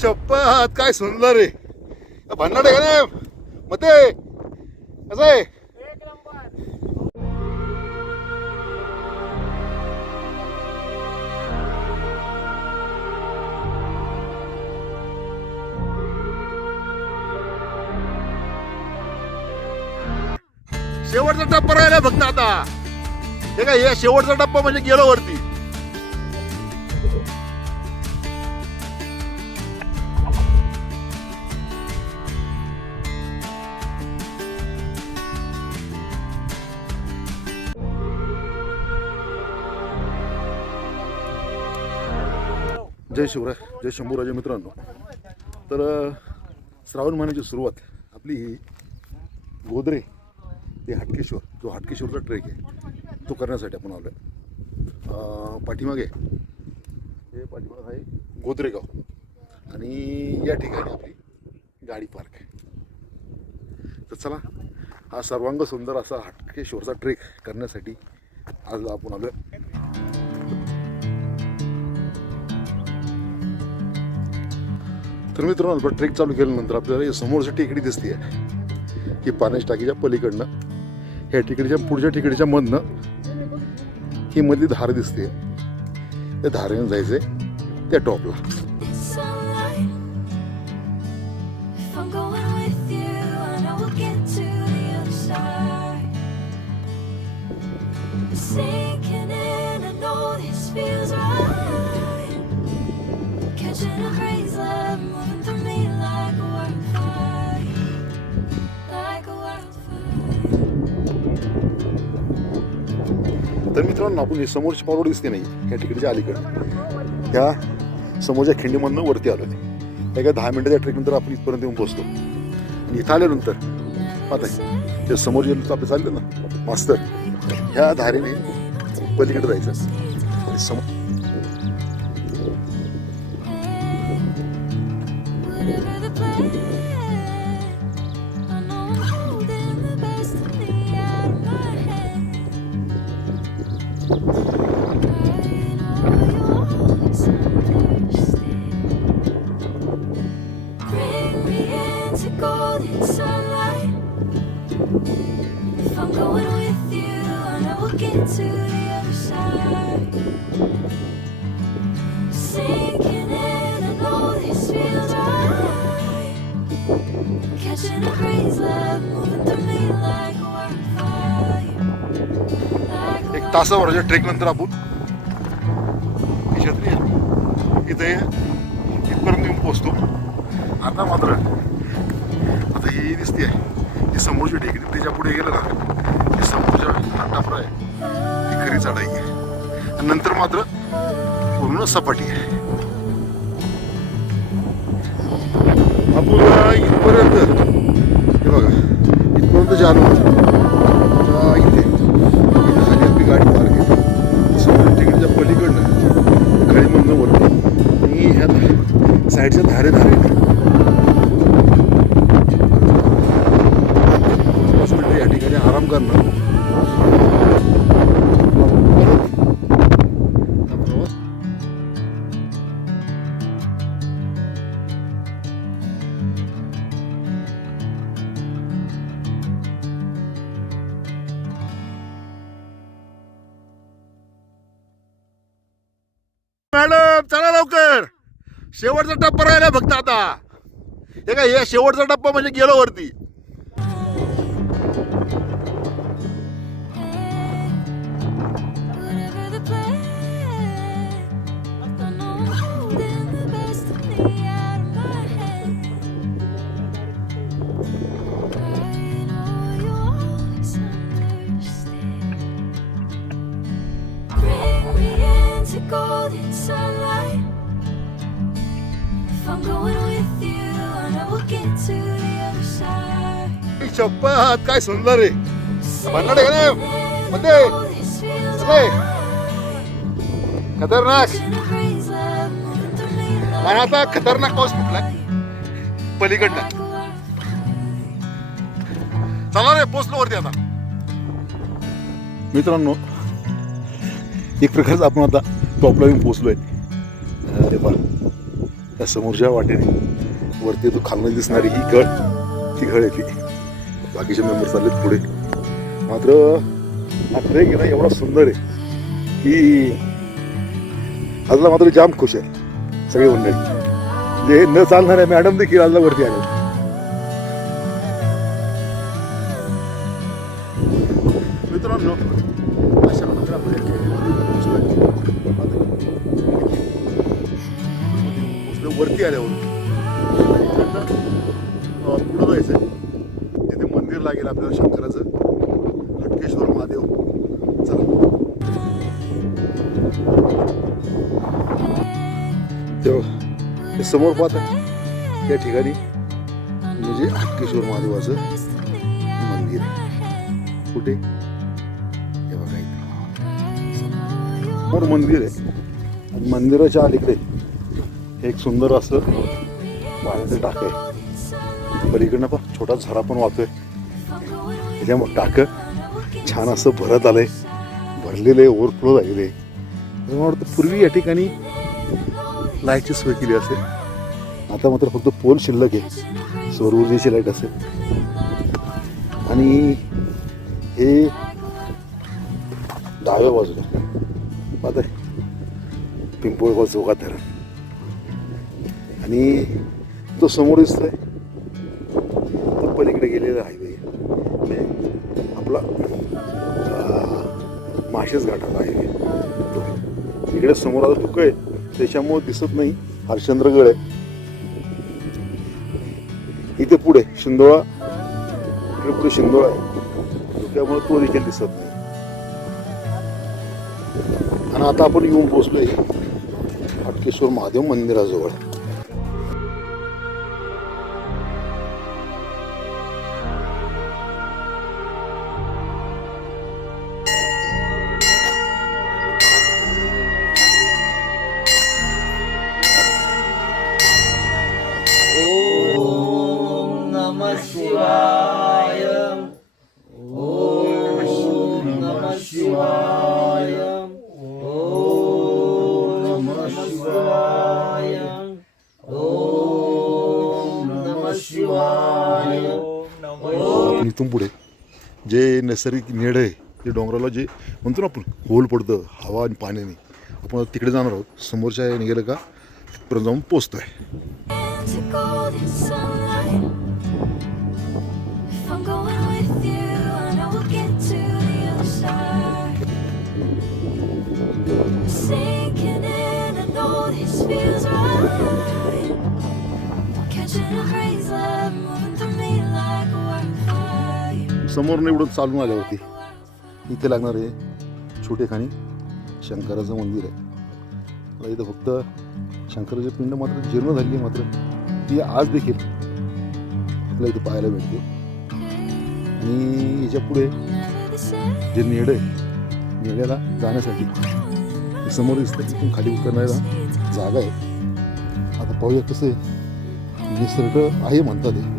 शपथ काय सुंदर आहे. भन्नाट आहे का नाही मते कसं आहे. शेवटचा टप्पा राहिला फक्त आता. हे काय हे शेवटचा टप्पा म्हणजे गेलो वरती. जय शिवराय, जय शंभूराजे मित्रांनो. तर श्रावण महिन्याची सुरुवात आपली ही गोदरे ते हाटकेश्वर, जो हाटकेश्वरचा ट्रेक आहे तो करण्यासाठी आपण आलो आहे. पाठीमागे हे पाठीमागे आहे गोदरेगाव आणि या ठिकाणी आपली गाडी पार्क आहे. तर चला हा सर्वांग सुंदर असा हाटकेश्वरचा ट्रेक करण्यासाठी आज आपण आलो आहे. तर मित्रांनो ट्रेक चालू केल्यानंतर आपल्याला समोरची टेकडी दिसते आहे की पाण्याच्या टाकीच्या पलीकडनं ह्या टेकडीच्या पुढच्या टेकडीच्या मधनं ही मधली धार दिसते. त्या धारेने जायचंय त्या टॉपला. तर मित्रांनो आपण ही समोरची पारोड दिसते नाही ह्या टिकडीच्या अलीकडे ह्या समोरच्या खिंडीमधनं वरती आलो ते. एका 10 मिनिटाच्या ट्रेकनंतर आपण इथपर्यंत येऊन पोहोचतो. आणि इथं आल्यानंतर पाहताय ते समोर जे आपले चालले ना मास्तर ह्या धारेने पलीकडे जायचं आणि समोर एक तासाभराच्या ट्रेक नंतर आपण इथे इथपर्यंत येऊन पोहोचतो. आता मात्र आता ही दिसते आहे ती समोरची टेकडी, त्याच्या पुढे गेलं ना ती समोरच्या टापरा आहे ती खरी चढाई आहे आणि नंतर मात्र पूर्ण सपाटी आहे. आपण इथपर्यंत हे बघा इथपर्यंत जे आलो इथे खाली आपली गाडी पार्क आहे. समोर टेकडीच्या पलीकडनं खालीमधनं वरती आणि ह्या साईडच्या धारे या ठिकाणी आराम करणं. मॅडम चला लवकर, शेवटचा टप्पा राहिला फक्त आता. हे काय हे शेवटचा टप्पा म्हणजे गेलो वरती. शपथ काय सुंदर आहे. भन्नाट आहे का नाही मते खतरनाक. आणि आता खतरनाक पाऊस फुटला पलीकडनं. चला रे पोचलो वरती आता. मित्रांनो एक प्रकारचं आपण आता टॉपला येऊन पोचलोय. अरे वा त्या समोरच्या वाटेने वरती तो खालनं दिसणारी ही घळ, ती घळ आहे ती. बाकीचे मेंबर चाललेत पुढे. मात्र हा ट्रेक आहे ना एवढा सुंदर आहे की आजला मात्र जाम खुश आहे सगळे मंडळी. म्हणजे न चालणाऱ्या मॅडम देखील आजला वरती आल्या. मित्रांनो अशा प्रकारे वरती आल्यावर पुढं जायचं. तिथे मंदिर लागेल आपल्याला शंकराचं, हटकेश्वर महादेव. चला ते समोर पाहता त्या ठिकाणी म्हणजे हटकेश्वर महादेवाचं मंदिर आहे. कुठे हे बघा इथे समोर मंदिर आहे आणि मंदिराच्या अलीकडे एक सुंदर असं पाण्याचं टाकं आहे. पलीकडनं पण छोटा झरा पण वाहतोय. त्याच्यामुळे टाकं छान असं भरत आलंय, भरलेलं आहे, ओव्हरफ्लो झालेलं आहे. मला वाटतं पूर्वी या ठिकाणी लाईटची सोय केली असेल. आता मात्र फक्त पोल शिल्लक आहे, सौर ऊर्जेची लाईट असेल. आणि हे डाव्या बाजूला पाहत आहे पिंपळगाव चौकात धरण. आणि तो समोर दिसतोय तो पलीकडे गेलेला हायवे म्हणजे आपला माशेस घाटाला हायवे. इकडे समोर आता धुकं आहे त्याच्यामुळे दिसत नाही. हरश्चंद्रगड आहे इथे पुढे, शिंदोळा इकडे पुढे शिंदोळा आहे, धुक्यामुळे तो देखील दिसत नाही. आणि आता आपण येऊन पोहोचलोय हटकेश्वर महादेव मंदिराजवळ. शिवाय ओम नमः शिवाय ओम नमः शिवाय ओम नमः शिवाय. इथून पुढे जे नैसर्गिक नेड आहे ते डोंगराला जे म्हणतो ना आपण होल पडतं हवा आणि पाण्याने, आपण तिकडे जाणार आहोत. समोरच्या निघालं का तिथपर्यंत जाऊन पोचतोय. समोर निवडून चालून आल्यावरती इथे लागणार आहे छोटे खाणी शंकराचं मंदिर आहे. मला इथं फक्त शंकराची पिंड मात्र जीर्ण झालेली, मात्र ती आज देखील आपल्याला इथे पाहायला मिळते. आणि याच्या पुढे जे नेड आहे, नेड्याला जाण्यासाठी समोर दिसतं तिथून खाली उतरण्याला जागा आहे. आता पाहूया कसं आहे. निसर्ग आहे म्हणतात हे.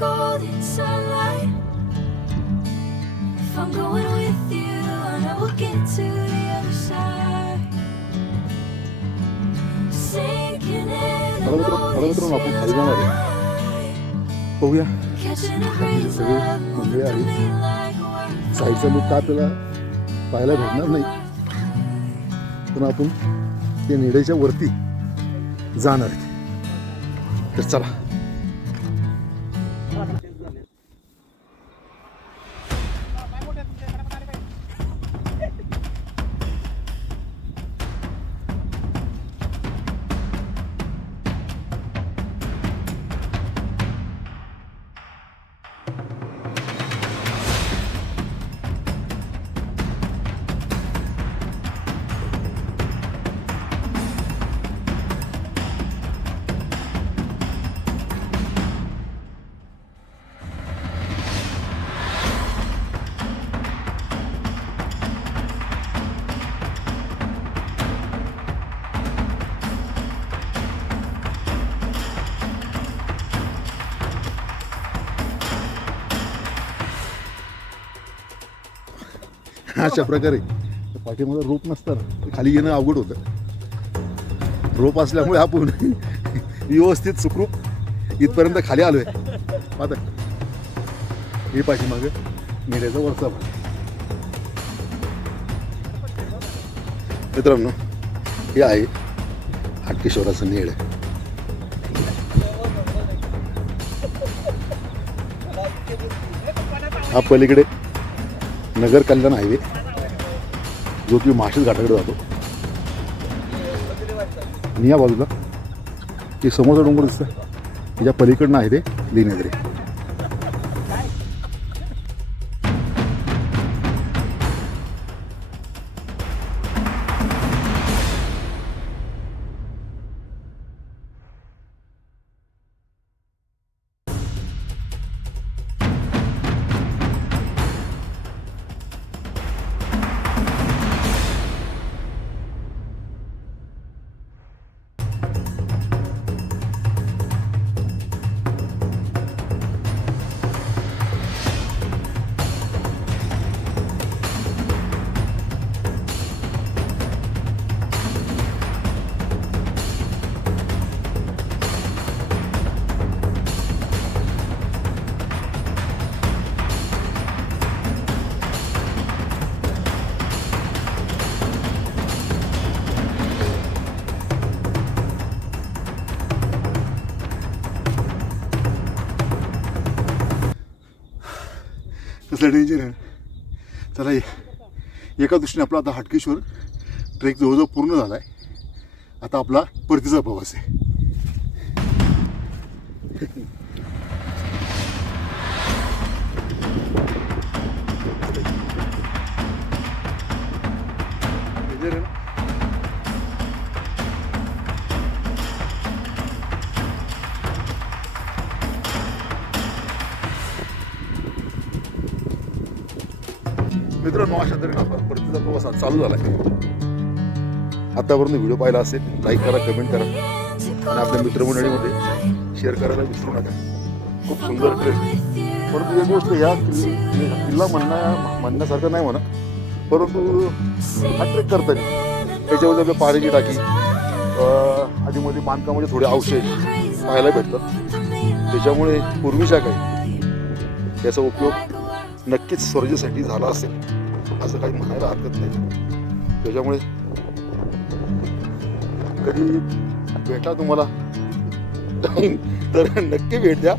Golden sunlight. If I'm going with you, and I will get to the other side. Sinking in the मित्रांनो आपण खाली जाणार आहे. पाहूया सगळे मंडळी आली. साईडचा लुक का आपल्याला पाहायला भेटणार नाही, पण आपण त्या नेड्याच्या वरती जाणार आहे. तर चला. अशा प्रकारे पाठीमध्ये रोप नसताना ते खाली येणं अवघड होतं. रोप असल्यामुळे आपण व्यवस्थित सुखरूप इथपर्यंत खाली आलोय. आता हे पाठीमागे नेल्याचा वरचा भाग. मित्रांनो हे आहे हाटकेश्वराचं नेड. हा पलीकडे नगर कल्याण हायवे जो की माळशेज घाटाकडे जातो. आणि या बाजूला हे समोरचा डोंगर दिसतं त्याच्या पलीकडनं आहे ते लेण्याद्री. कसं डेंजर आहे. चला एका दृष्टीने आपला आता हाटकेश्वर ट्रेक जवळजवळ पूर्ण झाला आहे. आता आपला परतीचा प्रवास आहे. डेंजर आहे ना. मित्रांनो अशा तऱ्हेने आपला परतीचा प्रवास आज चालू झाला आहे. आतापर्यंत व्हिडिओ पाहिला असेल लाईक करा, कमेंट करा आणि आपल्या मित्रमंडळीमध्ये शेअर करायला विसरू नका. खूप सुंदर ट्रेक. परंतु एक गोष्ट ह्या किल्ला म्हणण्यासारखं नाही म्हणा, परंतु हा ट्रेक करताना त्याच्यामध्ये आपल्या पाण्याची टाकी आधीमध्ये बांधकामाचे थोडे अवशेष पाहायला भेटतात. त्याच्यामुळे पूर्वीच्या काही याचा उपयोग नक्कीच स्वर्जेसाठी झाला असेल असं काही म्हणायला हरकत नाही. त्याच्यामुळे कधी भेटा तुम्हाला तर नक्की भेट द्या.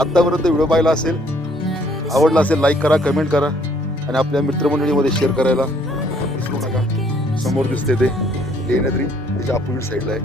आत्तापर्यंत व्हिडिओ पाहिला असेल, आवडला असेल लाईक करा, कमेंट करा आणि आपल्या मित्रमंडळीमध्ये शेअर करायला विसरू नका. समोर दिसते ते लेण्याद्री, त्याच्या अपोजिट साईडला आहे.